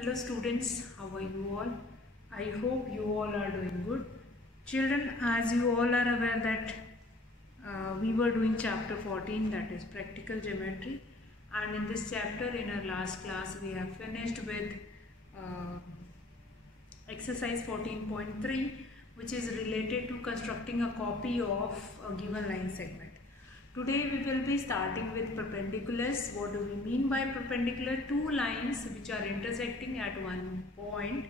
Hello students, how are you all? I hope you all are doing good. Children, as you all are aware that we were doing chapter 14, that is practical geometry, and in this chapter in our last class we have finished with uh, exercise 14.3, which is related to constructing a copy of a given line segment. Today we will be starting with perpendiculars. What do we mean by perpendicular? Two lines which are intersecting at one point,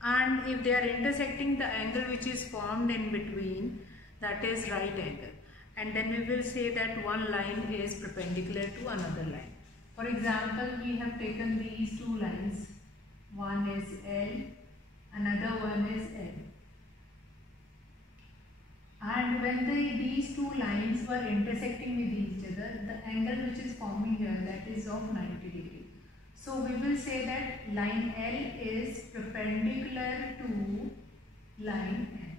and if they are intersecting, the angle which is formed in between, that is right angle. And then we will say that one line is perpendicular to another line. For example, we have taken these two lines. One is L, another one is L. And when these two lines were intersecting with each other, the angle which is forming here, that is of 90 degree. So we will say that line L is perpendicular to line M.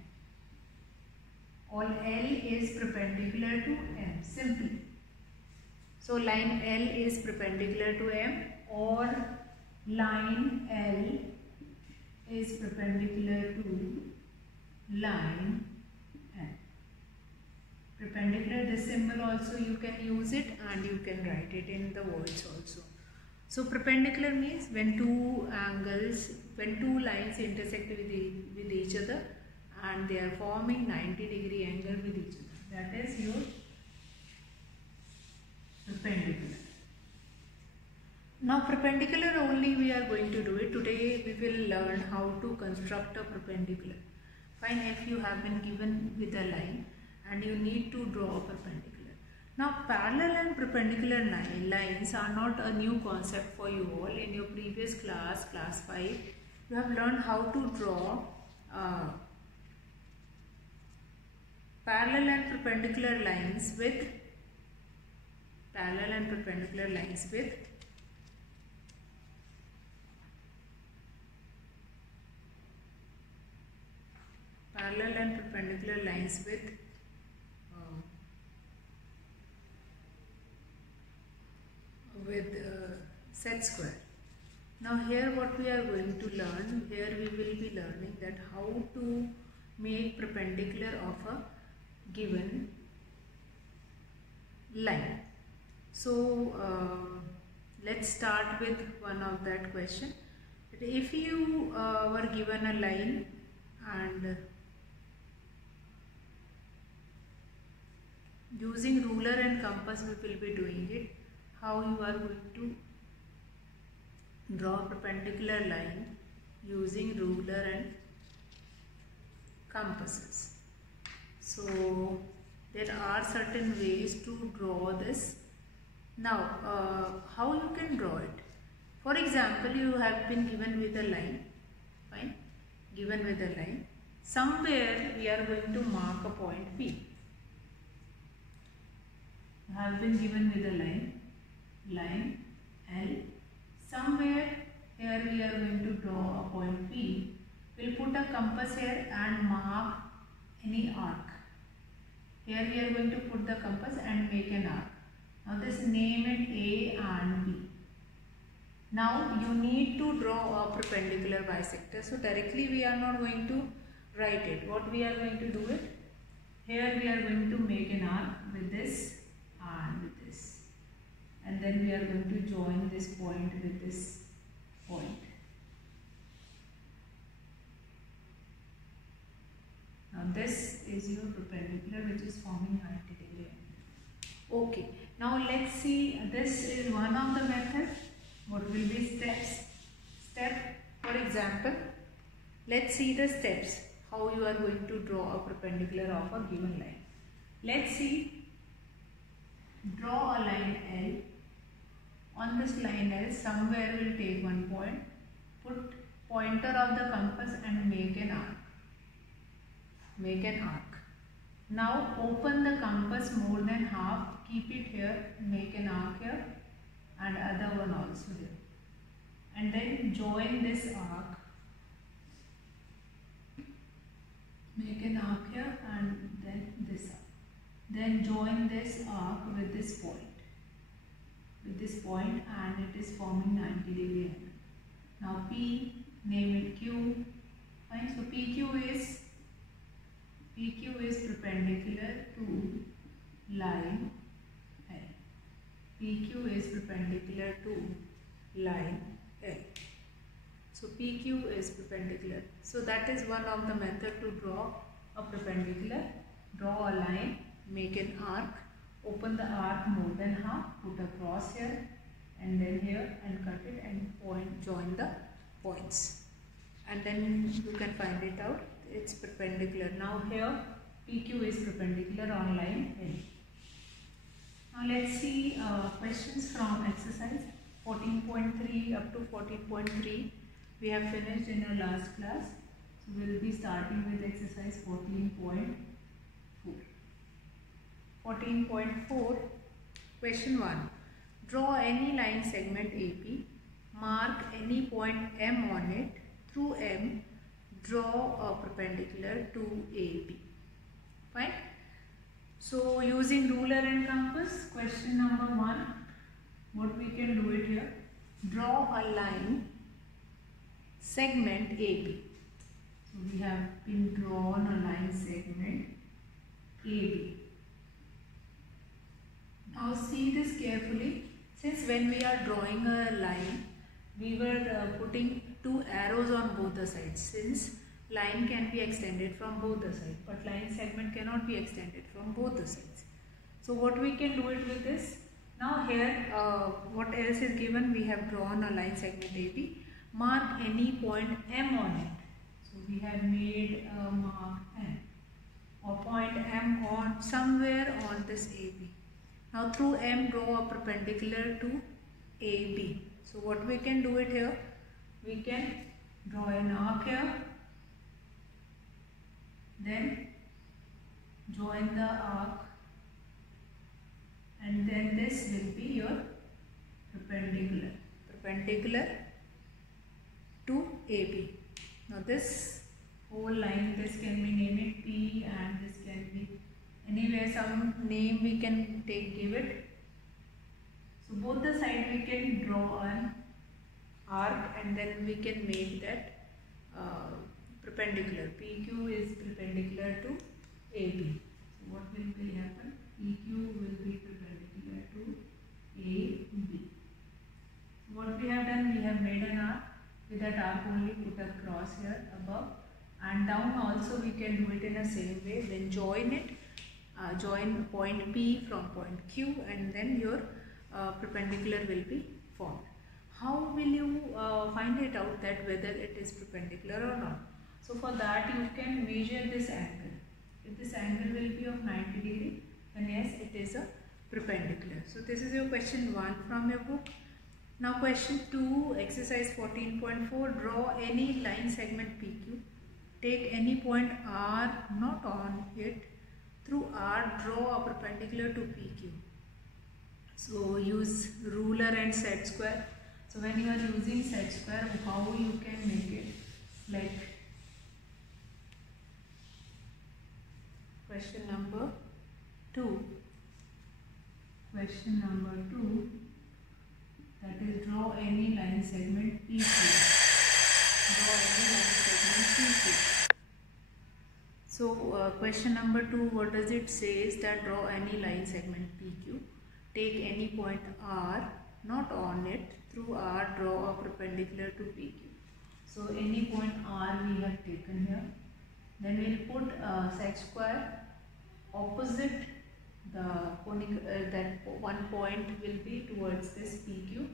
All L is perpendicular to M, simply. So line L is perpendicular to M, or line L is perpendicular to line M. Perpendicular, this symbol also you can use it and you can write it in the words also. So perpendicular means when two lines intersect with each other and they are forming 90 degree angle with each other. That is your perpendicular. Now perpendicular only we are going to do it. Today we will learn how to construct a perpendicular. Fine, if you have been given with a line and you need to draw a perpendicular. Now parallel and perpendicular lines are not a new concept for you all. In your previous class, class 5, you have learned how to draw parallel and perpendicular lines with parallel and perpendicular lines with set square. Now here what we are going to learn, here we will be learning that how to make perpendicular of a given line. So let's start with one of that question. If you were given a line and using ruler and compass we will be doing it, how you are going to draw a perpendicular line using ruler and compasses. So there are certain ways to draw this. Now how you can draw it? For example, you have been given with a line, fine, given with a line. Somewhere we are going to mark a point P. You have been given with a line L. Somewhere here we are going to draw a point P. We'll put a compass here and mark any arc. Here we are going to put the compass and make an arc. Now this name it A and B. Now you need to draw a perpendicular bisector. So directly we are not going to write it. What we are going to do it? Here we are going to make an arc with this and with this. And then we are going to join this point with this point. Now this is your perpendicular which is forming 90 degree angle. Okay, now let's see, this is one of the methods. What will be steps? For example, let's see the steps, how you are going to draw a perpendicular of a given line. Let's see, draw a line L. On this line L, somewhere we'll take one point, put pointer of the compass and make an arc. Now open the compass more than half, keep it here, make an arc here and other one also here. And then join this arc, make an arc here and then this arc. Then join this arc with this point and it is forming 90 degree angle. Now P, name it Q. Fine. So PQ is perpendicular to line L. PQ is perpendicular to line L. So PQ is perpendicular. So that is one of the method to draw a perpendicular. Draw a line, make an arc, open the arc more than half, put a cross here and then here and cut it and join the points. And then you can find it out. It's perpendicular. Now here PQ is perpendicular on line L. Now let's see questions from exercise 14.3 up to 14.3. We have finished in our last class. So we will be starting with exercise 14.4. 14.4. Question 1. Draw any line segment AP. Mark any point M on it. Through M, draw a perpendicular to AB. Fine. So using ruler and compass, question number 1, what we can do it here? Draw a line segment AB. So we have been drawn a line segment AB. Now see this carefully. Since when we are drawing a line, we were putting two arrows on both the sides, since line can be extended from both the sides, but line segment cannot be extended from both the sides. So what we can do it with this? Now here what else is given? We have drawn a line segment AB. Mark any point M on it. So we have made a mark M or point M on somewhere on this AB. Now through M, draw a perpendicular to AB. So what we can do it here? We can draw an arc here, then join the arc, and then this will be your perpendicular to AB. Now this whole line, this can be named P and this can be anywhere some name we can give it. So both the side we can draw an arc and then we can make that perpendicular. PQ is perpendicular to AB. So what will be happen? PQ will be perpendicular to AB. What we have done, we have made an arc. With that arc only put a cross here above, and down also we can do it in the same way. Then join it, join point P from point Q, and then your perpendicular will be formed. How will you find it out that whether it is perpendicular or not? So for that you can measure this angle. If this angle will be of 90 degree, then yes, it is a perpendicular. So this is your question 1 from your book. Now question 2, exercise 14.4, draw any line segment PQ. Take any point R not on it. Through R, draw a perpendicular to PQ. So use ruler and set square. So when you are using set square, how you can make it? Like question number 2. Question number 2, that is draw any line segment PQ. Draw any line segment PQ. So question number 2, what does it say is that draw any line segment PQ. Take any point R not on it. Through R, draw a perpendicular to PQ. So any point R we have taken here. Then we will put set square opposite the that one point will be towards this PQ,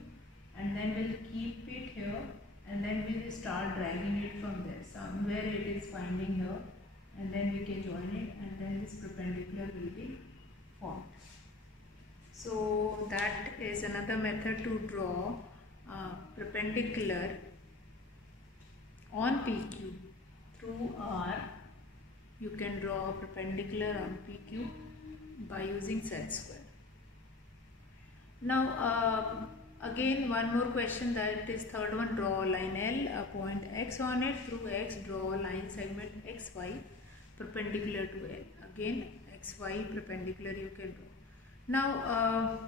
and then we'll keep it here, and then we will start dragging it from there. Somewhere it is finding here, and then we can join it, and then this perpendicular will be formed. So that is another method to draw perpendicular on PQ. Through R, you can draw a perpendicular on PQ by using set square. Now again one more question, that is third one, draw line L, a point X on it. Through X, draw line segment XY perpendicular to L. Again XY perpendicular you can draw. Now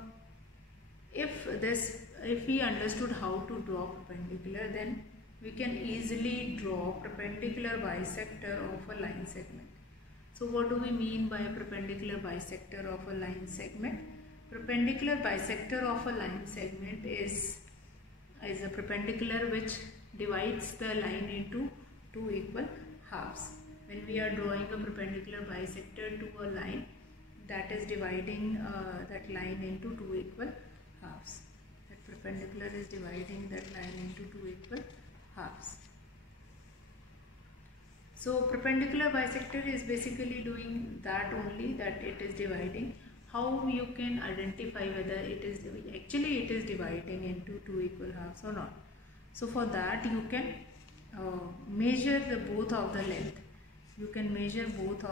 if we understood how to draw perpendicular, then we can easily draw perpendicular bisector of a line segment. So what do we mean by a perpendicular bisector of a line segment? Perpendicular bisector of a line segment is a perpendicular which divides the line into two equal halves. When we are drawing a perpendicular bisector to a line, that is dividing that line into two equal halves. That perpendicular is dividing that line into two equal halves. So perpendicular bisector is basically doing that only, that it is dividing. How you can identify whether it is dividing into two equal halves or not? So for that you can measure both of the length. You can measure both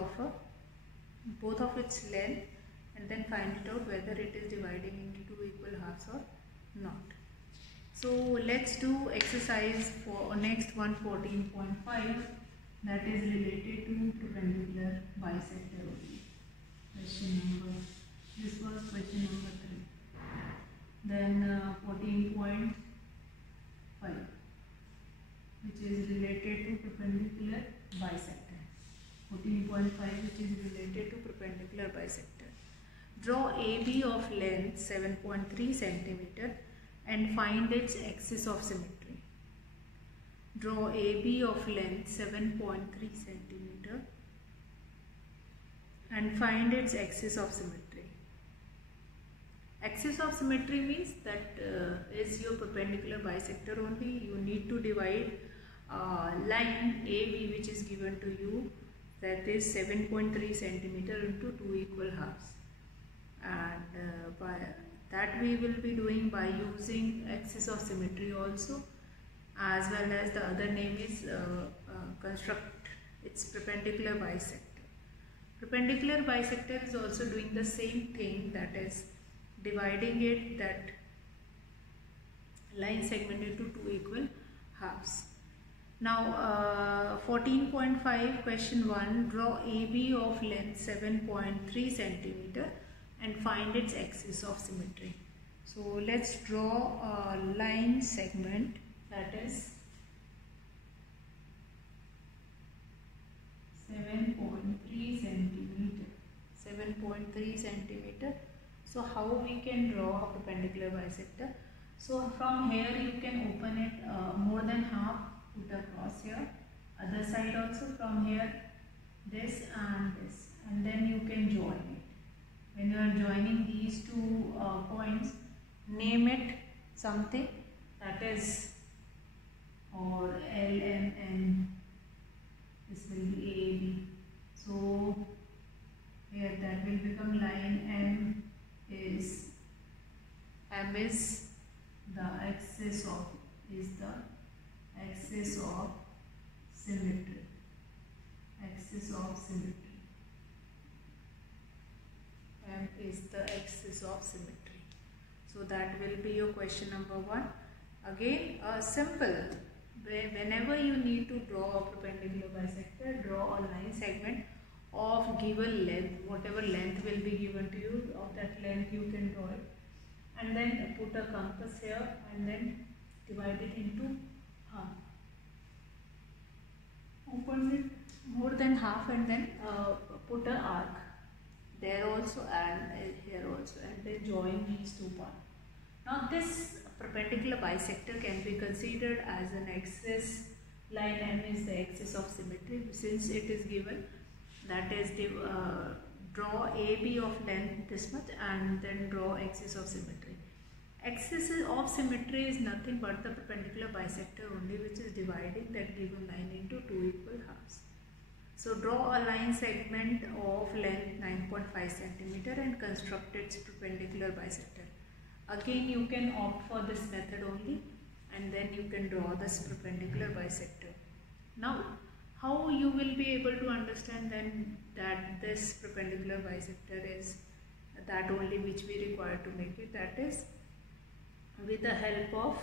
of its length and then find it out whether it is dividing into two equal halves or not. So let's do exercise for next one, 14.5, that is related to perpendicular bisector only. This was question number 3. Then 14.5, which is related to perpendicular bisector. 14.5, which is related to perpendicular bisector. Draw AB of length 7.3 cm and find its axis of symmetry. Draw AB of length 7.3 cm and find its axis of symmetry. Axis of symmetry means that is your perpendicular bisector only. You need to divide line AB, which is given to you, that is 7.3 cm, into two equal halves, and by that we will be doing by using axis of symmetry also, as well as the other name is construct its perpendicular bisector. Perpendicular bisector is also doing the same thing, that is dividing that line segment into two equal halves. Now 14.5, question 1, draw AB of length 7.3 cm and find its axis of symmetry. So let's draw a line segment that is 7.3 cm. 7.3 cm. So how we can draw a perpendicular bisector? So from here you can open it more than half, put across here, other side also, from here this, and then you can join it. When you are joining these two points, name it something, that is, or L, M, N, this will be A, B. So here that will become line M is the axis of symmetry. Axis of symmetry. M is the axis of symmetry. So that will be your question number 1. Again, simple. Whenever you need to draw a perpendicular bisector, draw a line segment of given length. Whatever length will be given to you, of that length you can draw it, and then put a compass here and then divide it into half. Open it more than half and then put an arc there also and here also, and then join these two parts. Now this perpendicular bisector can be considered as an axis. Line M is the axis of symmetry, since it is given, that is draw AB of length this much and then draw axis of symmetry. Axis of symmetry is nothing but the perpendicular bisector only, which is dividing that given line into two equal halves. So draw a line segment of length 9.5 cm and construct its perpendicular bisector. Again you can opt for this method only, and then you can draw this perpendicular bisector. Now how you will be able to understand then that this perpendicular bisector is that only which we require to make it, that is with the help of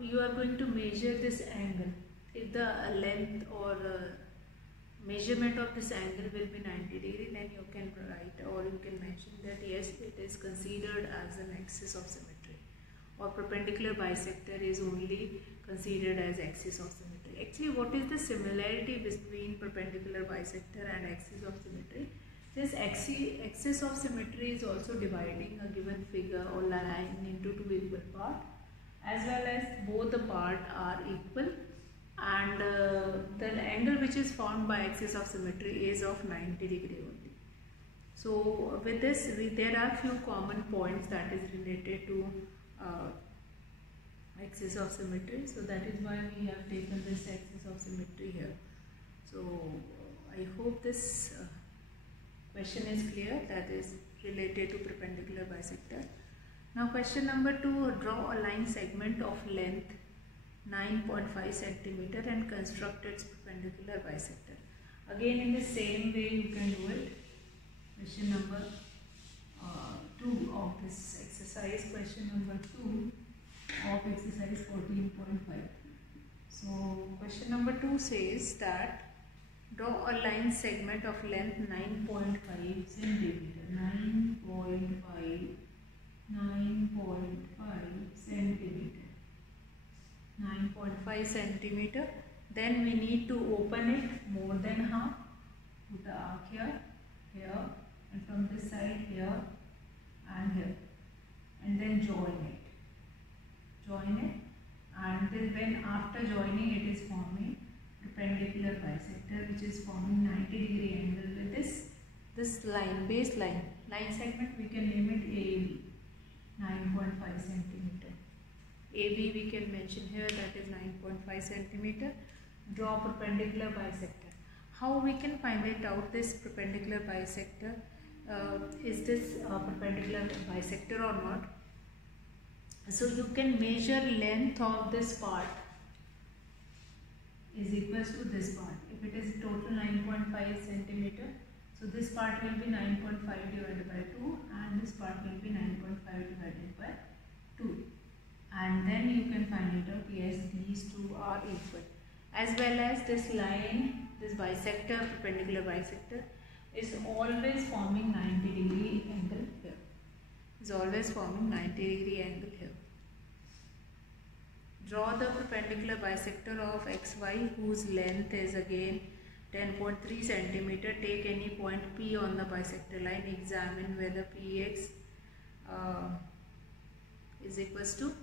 you are going to measure this angle. If the length or measurement of this angle will be 90 degree, then you can write or you can mention that yes, it is considered as an axis of symmetry, or perpendicular bisector is only considered as axis of symmetry. Actually, what is the similarity between perpendicular bisector and axis of symmetry? This axis of symmetry is also dividing a given figure or line into two equal parts, as well as both the parts are equal, and the angle which is formed by axis of symmetry is of 90 degree only. So with this, there are few common points that is related to axis of symmetry. So that is why we have taken this axis of symmetry here. So I hope this question is clear, that is related to perpendicular bisector. Now question number 2, draw a line segment of length 9.5 cm and construct its perpendicular bisector. Again, in the same way you can do it. Question number 2 of this exercise, question number 2 of exercise 14.5. So question number 2 says that draw a line segment of length 9.5 cm. 9.5 centimeter. Then we need to open it more than half. Put the arc here, here, and from this side here and here, and then join it. And then when after joining it is forming perpendicular bisector, which is forming 90 degree angle with this line, base line segment. We can name it AB, 9.5 centimeter. AB we can mention here, that is 9.5 centimeter. Draw perpendicular bisector. How we can find it out, this perpendicular bisector? Is this perpendicular bisector or not? So you can measure length of this part is equals to this part. If it is total 9.5 centimeter, so this part will be 9.5 divided by 2 and this part will be 9.5 divided by 2. And then you can find it out, yes, these two are equal. As well as this line, this bisector, perpendicular bisector, is always forming 90 degree angle here. Is always forming 90 degree angle here. Draw the perpendicular bisector of XY whose length is again 10.3 centimeter. Take any point P on the bisector line. Examine whether PX is equals to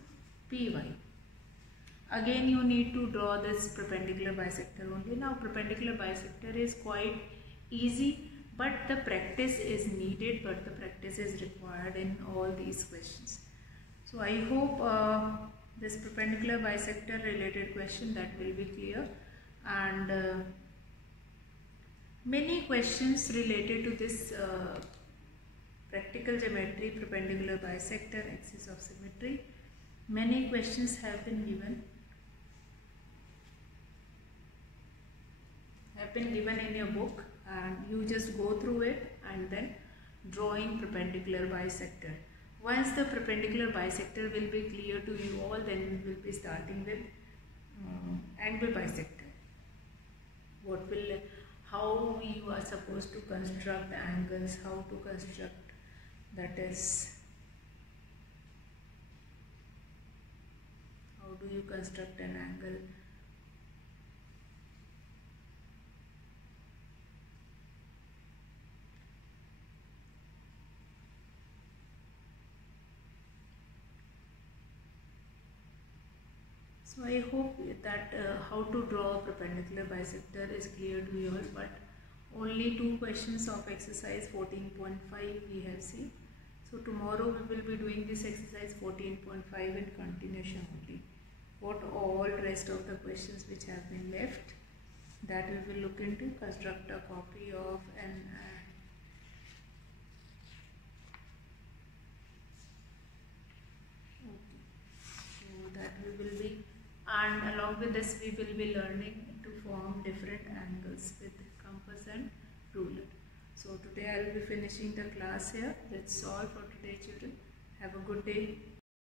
PY. Again you need to draw this perpendicular bisector only. Now perpendicular bisector is quite easy, but the practice is needed, but the practice is required in all these questions. So I hope this perpendicular bisector related question that will be clear, and many questions related to this practical geometry, perpendicular bisector, axis of symmetry. Many questions have been given in your book, and you just go through it and then drawing perpendicular bisector. Once the perpendicular bisector will be clear to you all, then we will be starting with angle bisector. How you are supposed to construct angles, how to construct, that is, how do you construct an angle. So I hope that how to draw a perpendicular bisector is clear to you all, but only 2 questions of exercise 14.5 we have seen. So tomorrow we will be doing this exercise 14.5 in continuation only. What all rest of the questions which have been left, that we will look into. Construct a copy of an so that we will be, and along with this we will be learning to form different angles with compass and ruler. So today I will be finishing the class here. That's all for today, children. Have a good day.